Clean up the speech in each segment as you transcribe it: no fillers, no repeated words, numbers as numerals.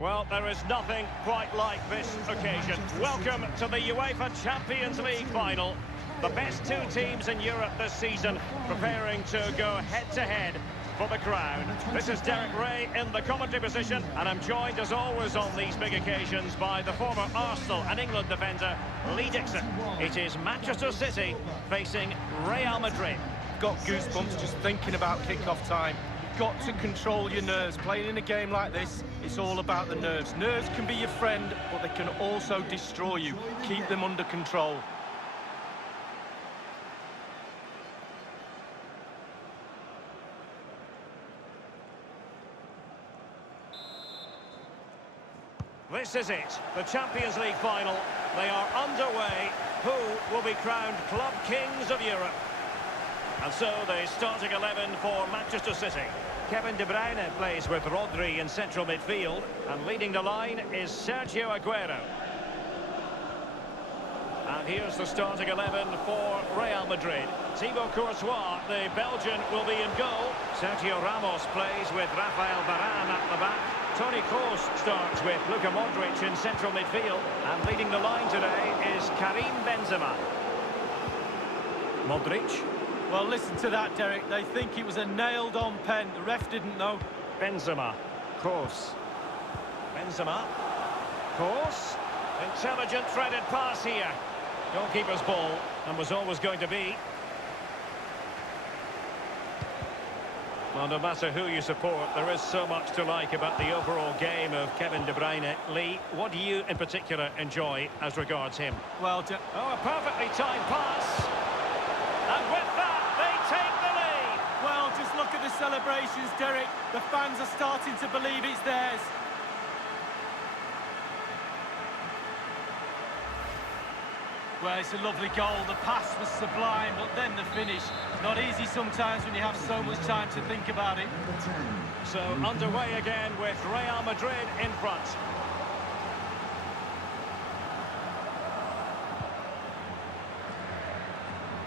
Well, there is nothing quite like this occasion. Welcome to the UEFA Champions League final. The best two teams in Europe this season preparing to go head-to-head for the crown. This is Derek Ray in the commentary position, and I'm joined as always on these big occasions by the former Arsenal and England defender, Lee Dixon. It is Manchester City facing Real Madrid. Got goosebumps just thinking about kick-off time. You've got to control your nerves. Playing in a game like this, it's all about the nerves. Nerves can be your friend, but they can also destroy you. Keep them under control. This is it, the Champions League final. They are underway. Who will be crowned Club Kings of Europe? And so the starting 11 for Manchester City. Kevin De Bruyne plays with Rodri in central midfield, and leading the line is Sergio Aguero. And here's the starting 11 for Real Madrid. Thibaut Courtois, the Belgian, will be in goal. Sergio Ramos plays with Rafael Varane at the back. Toni Kroos starts with Luka Modric in central midfield. And leading the line today is Karim Benzema. Modric. Well, listen to that, Derek. They think it was a nailed-on pen. The ref didn't know. Benzema. Kroos. Benzema. Kroos. Intelligent threaded pass here. Goalkeeper's ball, and was always going to be. Well, no matter who you support, there is so much to like about the overall game of Kevin De Bruyne. Lee, what do you in particular enjoy as regards him? Well, a perfectly timed pass. And with that, they take the lead. Well, just look at the celebrations, Derek. The fans are starting to believe it's theirs. Well, it's a lovely goal. The pass was sublime, but then the finish. Not easy sometimes when you have so much time to think about it. So underway again with Real Madrid in front.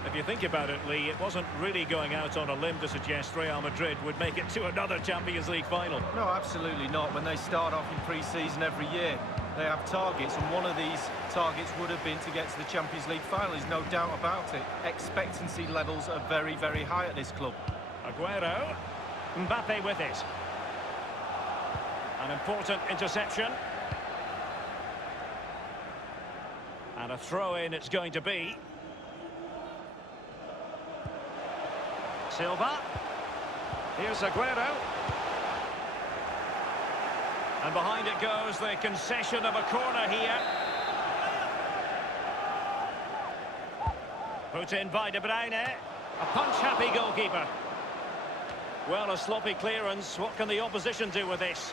If you think about it, Lee, it wasn't really going out on a limb to suggest Real Madrid would make it to another Champions League final. No, absolutely not. When they start off in pre-season every year, they have targets, and one of these targets would have been to get to the Champions League final. There's no doubt about it. Expectancy levels are very, very high at this club. Aguero. Mbappe with it. An important interception. And a throw-in it's going to be. Silva. Here's Aguero. And behind it goes the concession of a corner here. Put in by De Bruyne. A punch-happy goalkeeper. Well, a sloppy clearance. What can the opposition do with this?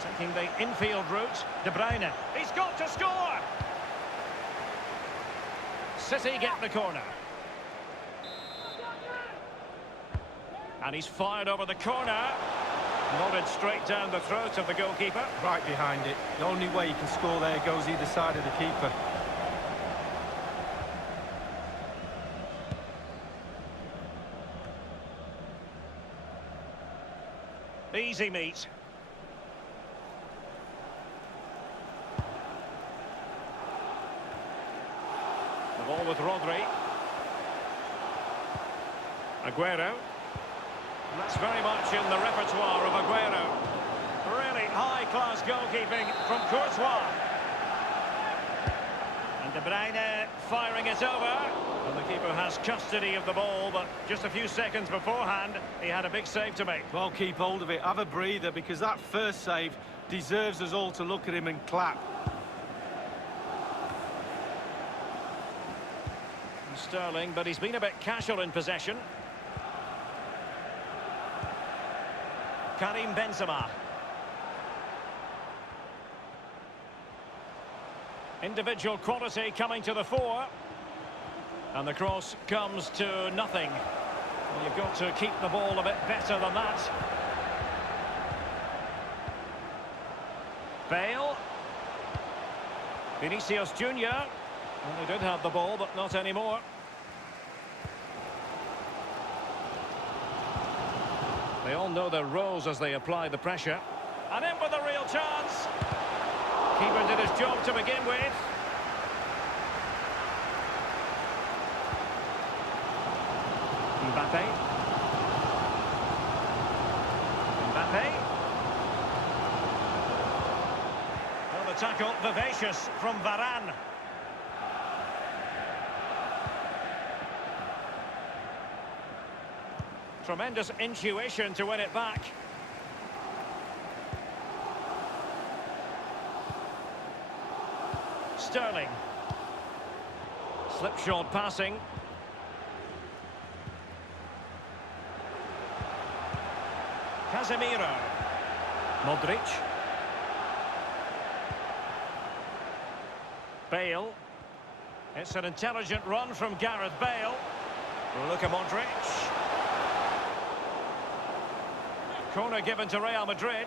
Taking the infield route. De Bruyne. He's got to score! City get the corner. And he's fired over the corner. Nodded straight down the throat of the goalkeeper. Right behind it. The only way you can score there goes either side of the keeper. Easy meet. The ball with Rodri. Aguero. That's very much in the repertoire of Aguero. Really high-class goalkeeping from Courtois. And De Bruyne firing it over. And the keeper has custody of the ball, but just a few seconds beforehand, he had a big save to make. Well, keep hold of it. Have a breather, because that first save deserves us all to look at him and clap. And Sterling, but he's been a bit casual in possession. Karim Benzema. Individual quality coming to the fore. And the cross comes to nothing. Well, you've got to keep the ball a bit better than that. Bale. Vinicius Junior. Well, they did have the ball, but not anymore. They all know their roles as they apply the pressure. And in with a real chance. Keeper did his job to begin with. Mbappe. Mbappe. Well, the tackle vivacious from Varane. Tremendous intuition to win it back. Sterling. Slipshod passing. Casemiro. Modric. Bale. It's an intelligent run from Gareth Bale. Luka Modric. Corner given to Real Madrid.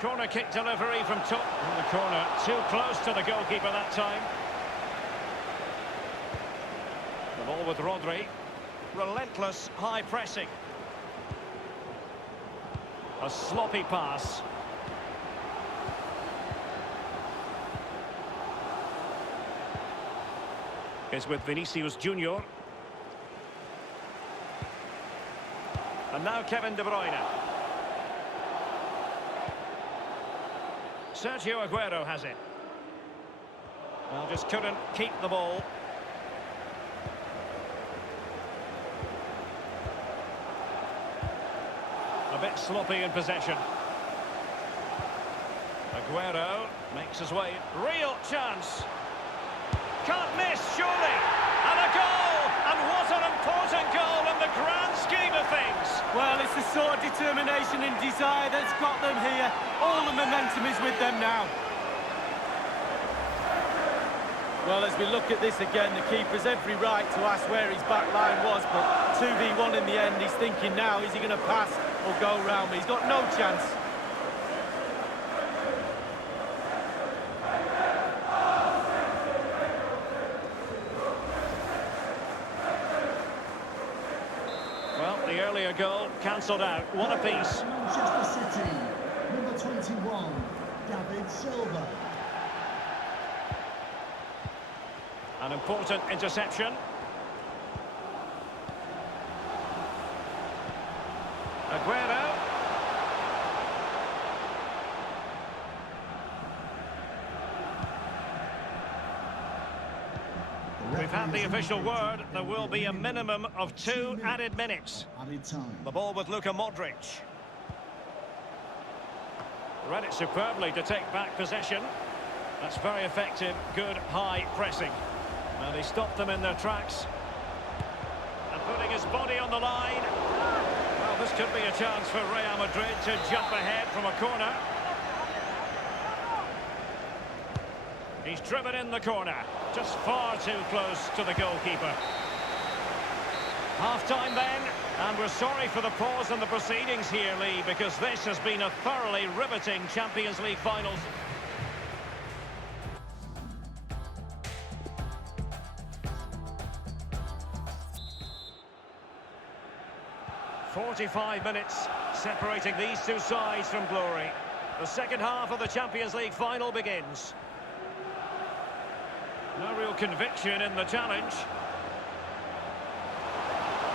Corner kick delivery from top. In the corner, too close to the goalkeeper that time. The ball with Rodri. Relentless high pressing. A sloppy pass. Is with Vinicius Junior. And now Kevin De Bruyne. Sergio Aguero has it. Well, just couldn't keep the ball. A bit sloppy in possession. Aguero makes his way. Real chance. Can't miss, surely. And a goal! And what an important goal in the grand scheme of things. Well, it's the sort of determination and desire that's got them here. All the momentum is with them now. Well, as we look at this again, the keeper's every right to ask where his back line was, but 2v1 in the end, he's thinking now, is he going to pass or go round me? He's got no chance. Well, the earlier goal cancelled out. One apiece. Manchester City, number 21, David Silva. An important interception. Aguero. We've had the official word. There will be a minimum of 2 added minutes. The ball with Luka Modric. Read it superbly to take back possession. That's very effective, good high pressing. And he stopped them in their tracks. And putting his body on the line. Well, this could be a chance for Real Madrid to jump ahead from a corner. He's driven in the corner. Just far too close to the goalkeeper. Half-time then. And we're sorry for the pause in the proceedings here, Lee, because this has been a thoroughly riveting Champions League finals. "45 minutes separating these two sides from glory. The second half of the Champions League final begins. No real conviction in the challenge.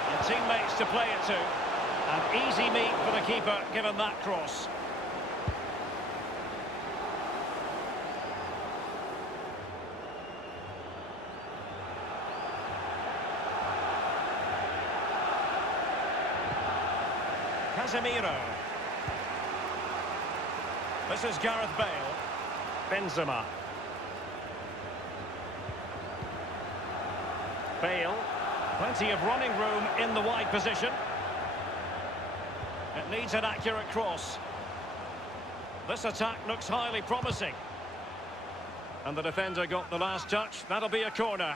And teammates to play it to. An easy meet for the keeper, given that cross. Casemiro. This is Gareth Bale. Benzema. Bale. Plenty of running room in the wide position. It needs an accurate cross. This attack looks highly promising. And the defender got the last touch. That'll be a corner.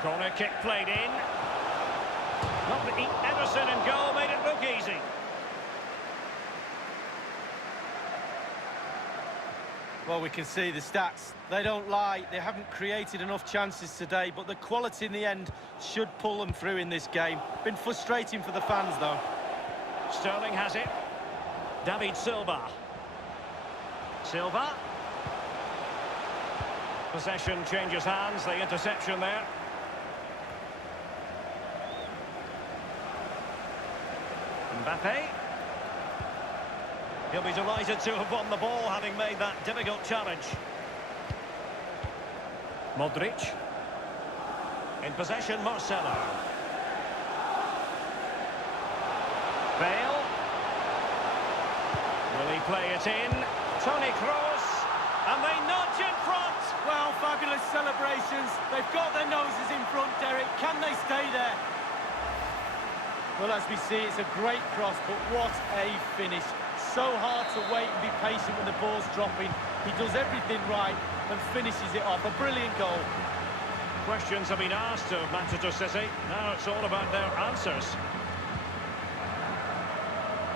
Corner kick played in. Ederson in goal made it look easy. Well, we can see the stats. They don't lie. They haven't created enough chances today, but the quality in the end should pull them through in this game. Been frustrating for the fans, though. Sterling has it. David Silva. Silva. Possession changes hands. The interception there. Mbappe. He'll be delighted to have won the ball, having made that difficult challenge. Modric. In possession, Marcelo. Bale. Will he play it in? Toni Kroos. And they nudge in front. Well, fabulous celebrations. They've got their noses in front, Derek. Can they stay there? Well, as we see, it's a great cross, but what a finish. So hard to wait and be patient when the ball's dropping. He does everything right and finishes it off. A brilliant goal. Questions have been asked of Manchester City. Now it's all about their answers.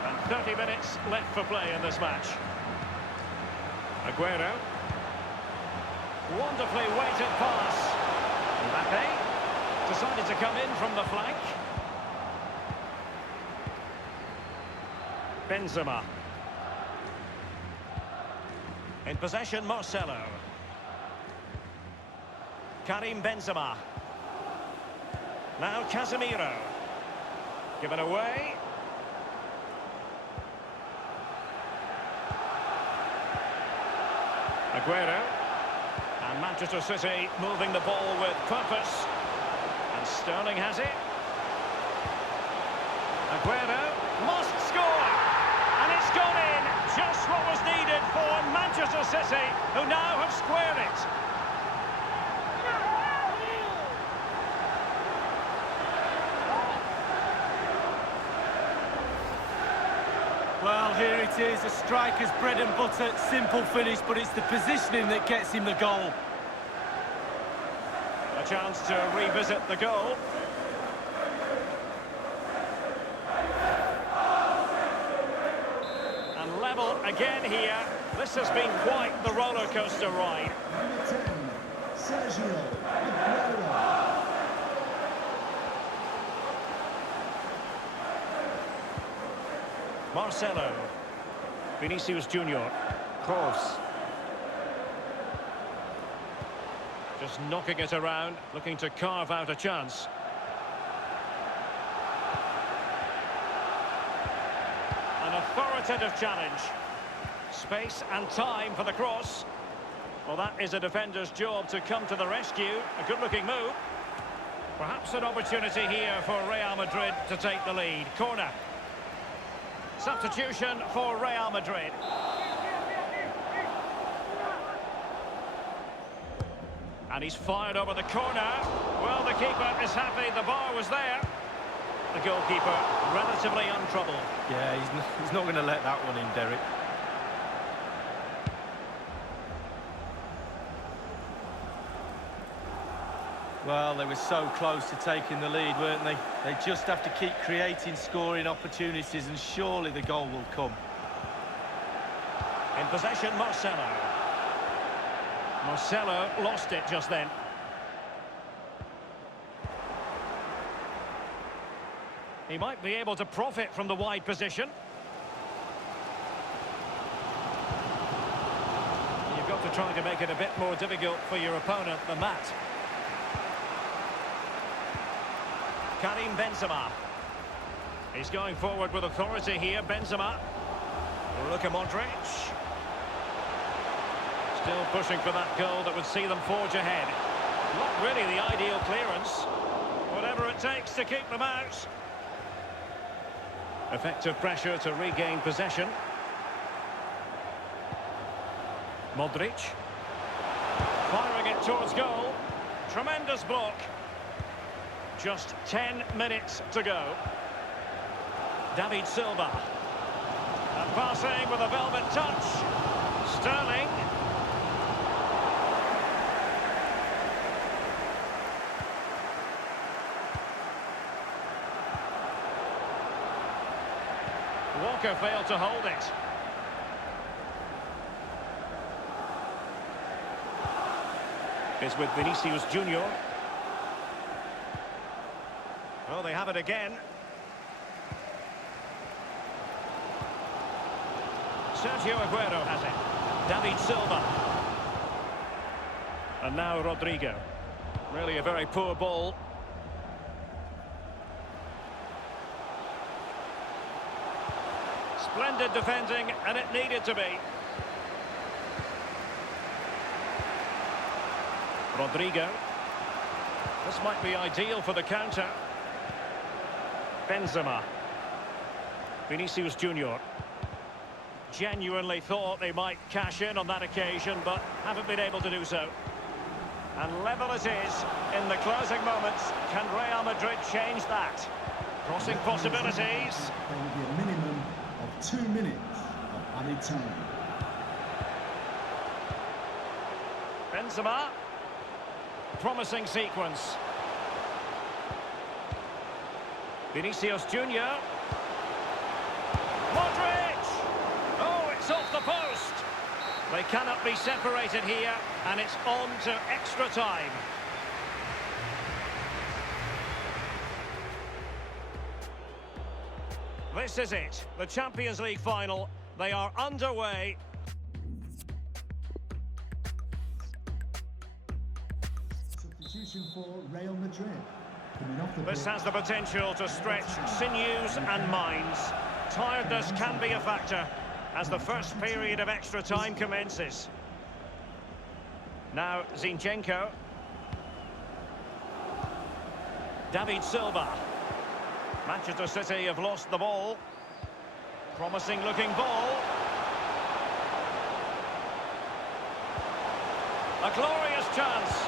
And 30 minutes left for play in this match. Aguero. Wonderfully weighted pass. Mbappe decided to come in from the flank. Benzema. In possession, Marcelo. Karim Benzema. Now Casemiro. Given away. Aguero. And Manchester City moving the ball with purpose. And Sterling has it. Aguero must score. And it's gone in. Just what was needed for Manchester City, who now have squared it. Well, here it is, a striker's bread and butter, simple finish, but it's the positioning that gets him the goal. A chance to revisit the goal. And level again here. This has been quite the roller coaster ride. Number 10, Sergio Aguero. Marcelo. Vinicius Junior. Kroos. Just knocking it around, looking to carve out a chance. An authoritative challenge. Space and time for the cross. Well, that is a defender's job to come to the rescue. A good-looking move. Perhaps an opportunity here for Real Madrid to take the lead. Corner. Substitution for Real Madrid. And he's fired over the corner. Well, the keeper is happy. The bar was there. The goalkeeper relatively untroubled. Yeah, he's not going to let that one in, Derek. Well, they were so close to taking the lead, weren't they? They just have to keep creating scoring opportunities, and surely the goal will come. In possession, Marcelo. Marcelo lost it just then. He might be able to profit from the wide position. You've got to try to make it a bit more difficult for your opponent than that. Karim Benzema. He's going forward with authority here, Benzema. Luka Modric. Still pushing for that goal that would see them forge ahead. Not really the ideal clearance. Whatever it takes to keep them out. Effective pressure to regain possession. Modric. Firing it towards goal. Tremendous block. Just 10 minutes to go. David Silva. And passing with a velvet touch. Sterling. Walker failed to hold it. is with Vinicius Junior. Well, they have it again. Sergio Aguero has it. David Silva. And now Rodrigo. Really a very poor ball. Splendid defending, and it needed to be. Rodrigo. This might be ideal for the counter. Benzema. Vinicius Junior. Genuinely thought they might cash in on that occasion, but haven't been able to do so. And level it is in the closing moments. Can Real Madrid change that? Crossing possibilities. There will be a minimum of 2 minutes of added time. Benzema. Promising sequence. Vinicius Junior. Modric! Oh, it's off the post. They cannot be separated here, and it's on to extra time. This is it, the Champions League final. They are underway. Substitution for Real Madrid. Coming off the This pitch. has the potential to stretch sinews and minds. Tiredness can be a factor as the first period of extra time commences. Now Zinchenko. David Silva. Manchester City have lost the ball. Promising looking ball. A glorious chance.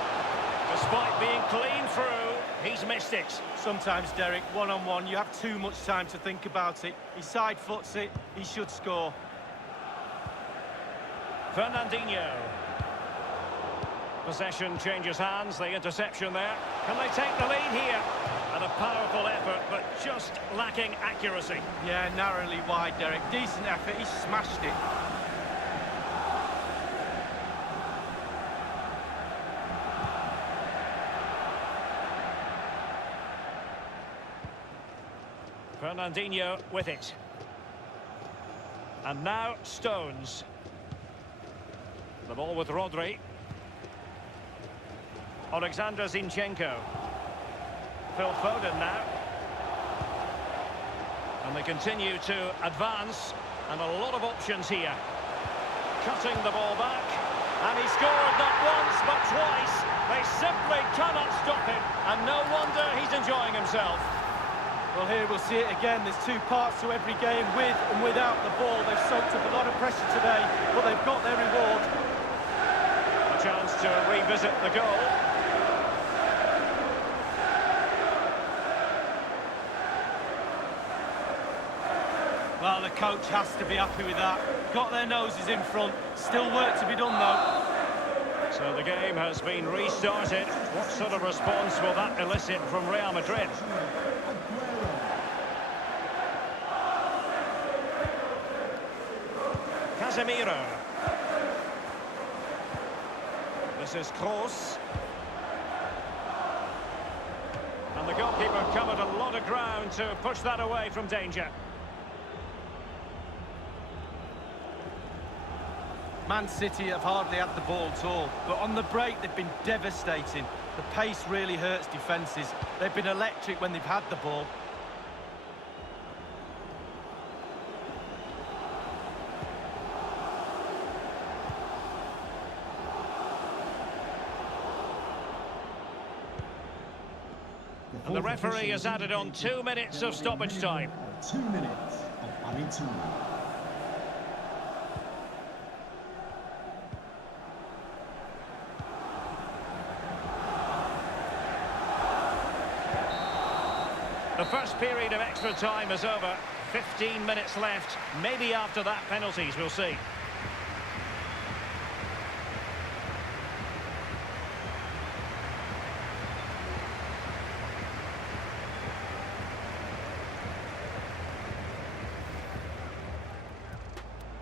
Despite being clean through, he's missed it. Sometimes, Derek, one-on-one, you have too much time to think about it. He side-foots it, he should score. Fernandinho. Possession changes hands, the interception there. Can they take the lead here? And a powerful effort, but just lacking accuracy. Yeah, narrowly wide, Derek. Decent effort, he smashed it. Fernandinho with it. And now Stones. The ball with Rodri. Alexander Zinchenko. Phil Foden now. And they continue to advance. And a lot of options here. Cutting the ball back. And he scored not once but twice. They simply cannot stop him. And no wonder he's enjoying himself. Well, here we'll see it again. There's two parts to every game, with and without the ball. They've soaked up a lot of pressure today, but they've got their reward. A chance to revisit the goal. Well, the coach has to be happy with that. Got their noses in front. Still work to be done, though. So the game has been restarted. What sort of response will that elicit from Real Madrid? Casemiro. This is Kroos. And the goalkeeper covered a lot of ground to push that away from danger. Man City have hardly had the ball at all, but on the break they've been devastating. The pace really hurts defences. They've been electric when they've had the ball. And the referee has added on 2 minutes of stoppage time. 2 minutes of added time. The first period of extra time is over. 15 minutes left. Maybe after that, penalties, we'll see.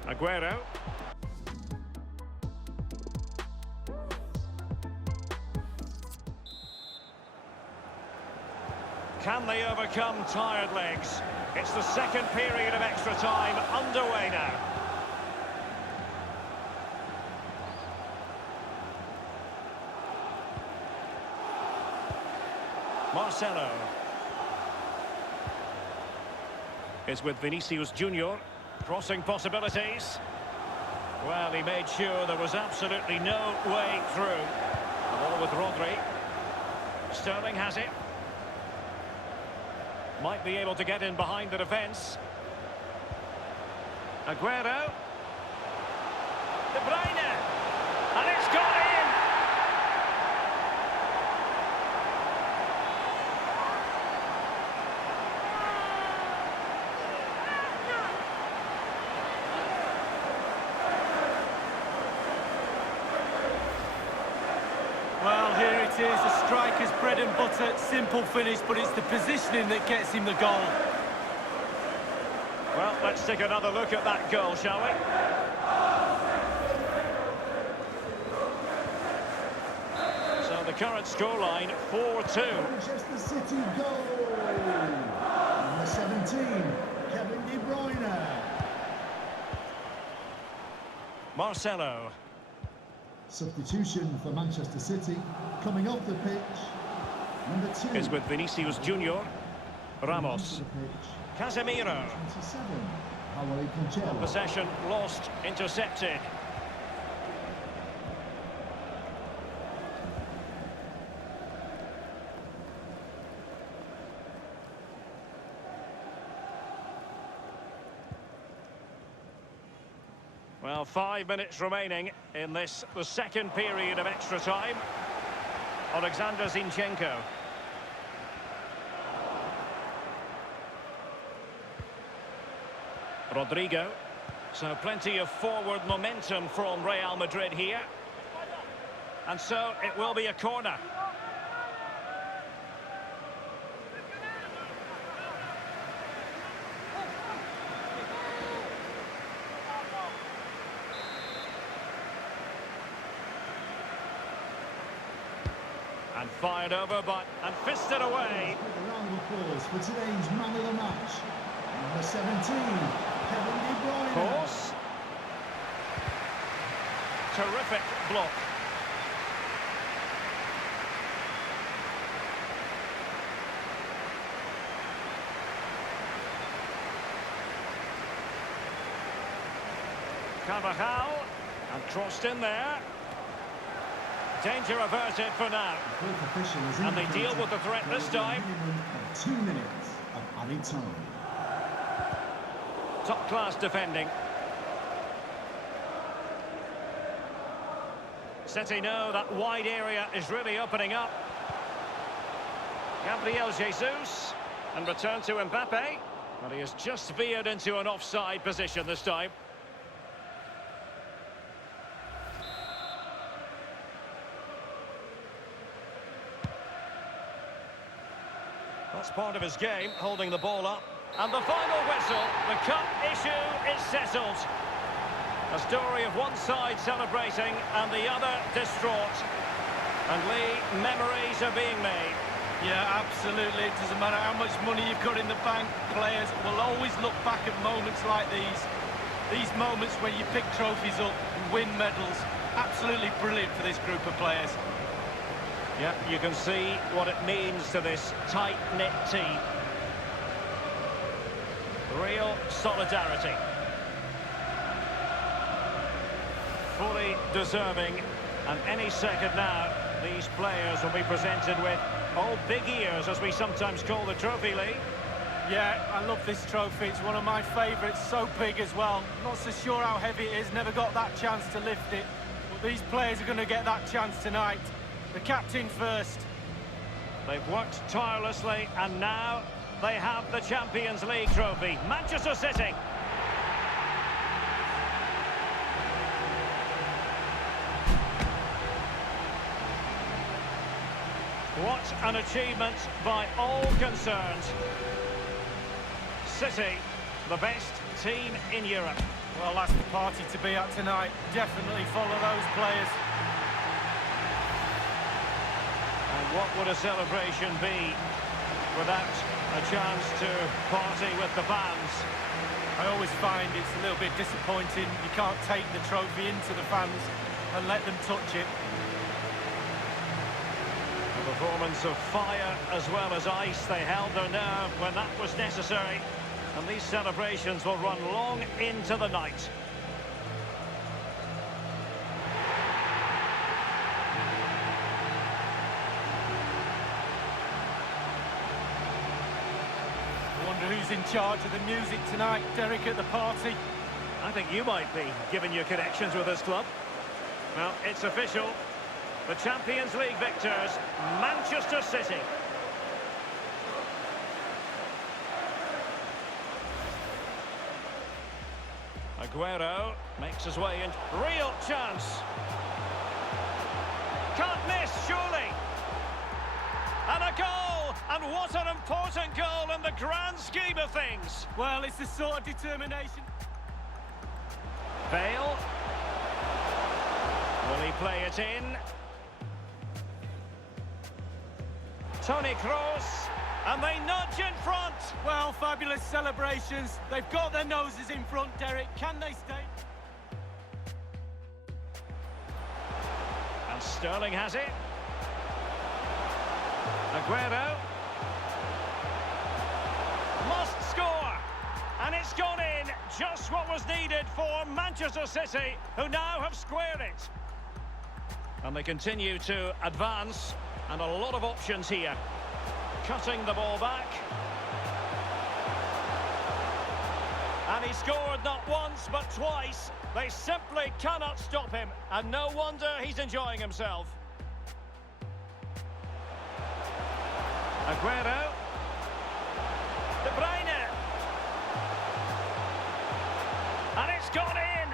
Aguero. Can they overcome tired legs? It's the second period of extra time underway now. Marcelo is with Vinicius Junior. Crossing possibilities. Well, he made sure there was absolutely no way through. The ball with Rodri. Sterling has it. Might be able to get in behind the defence. Aguero. De Bruyne. And it's gone in! Well, here it is, a striker's bread and butter, simple finish, but it's the positioning that gets him the goal. Well, let's take another look at that goal, shall we? So the current scoreline, 4-2. Manchester City goal. Number 17, Kevin De Bruyne. Marcelo. Substitution for Manchester City. Coming off the pitch, number 2 Is with Vinicius Junior. Ramos. Casemiro. 27, Paulo Cancelo. Possession lost, intercepted. Well, 5 minutes remaining in this, the second period of extra time. Alexander Zinchenko. Rodrigo. So plenty of forward momentum from Real Madrid here. And so it will be a corner. And fired over, and fisted away. A round of applause for today's man of the match. Number 17, Kevin De Bruyne. Course. Terrific block. Carvajal, and crossed in there. Danger averted for now. And they deal with the threat this time. 2 minutes of added time. Top-class defending. City know that wide area is really opening up. Gabriel Jesus, and return to Mbappe. But he has just veered into an offside position this time. That's part of his game, holding the ball up. And the final whistle, the cup issue is settled. A story of one side celebrating and the other distraught. And Lee, memories are being made. Yeah, absolutely. It doesn't matter how much money you've got in the bank. Players will always look back at moments like these. These moments when you pick trophies up and win medals. Absolutely brilliant for this group of players. Yeah, you can see what it means to this tight-knit team. Real solidarity. Fully deserving, and any second now, these players will be presented with, oh, big ears, as we sometimes call the trophy, Lee. Yeah, I love this trophy. It's one of my favourites, so big as well. Not so sure how heavy it is, never got that chance to lift it. But these players are going to get that chance tonight. The captain first. They've worked tirelessly, and now they have the Champions League trophy. Manchester City. What an achievement by all concerned. City, the best team in Europe. Well, that's the party to be at tonight. Definitely follow those players. And what would a celebration be without a chance to party with the fans. I always find it's a little bit disappointing. You can't take the trophy into the fans and let them touch it. A performance of fire as well as ice. They held their nerve when that was necessary. And these celebrations will run long into the night. I wonder who's in charge of the music tonight, Derek, at the party. I think you might be, given your connections with this club. Well, it's official. The Champions League victors, Manchester City. Aguero makes his way in. Real chance. Can't miss, surely. And a goal! And what an important goal in the grand scheme of things. Well, it's the sort of determination. Bale. Will he play it in? Toni Kroos. And they nudge in front. Well, fabulous celebrations. They've got their noses in front, Derek. Can they stay? And Sterling has it. Aguero. Must score. And it's gone in. Just what was needed for Manchester City, who now have squared it. And they continue to advance. And a lot of options here. Cutting the ball back. And he scored not once but twice. They simply cannot stop him. And no wonder he's enjoying himself. Aguero. De Bruyne. And it's gone in.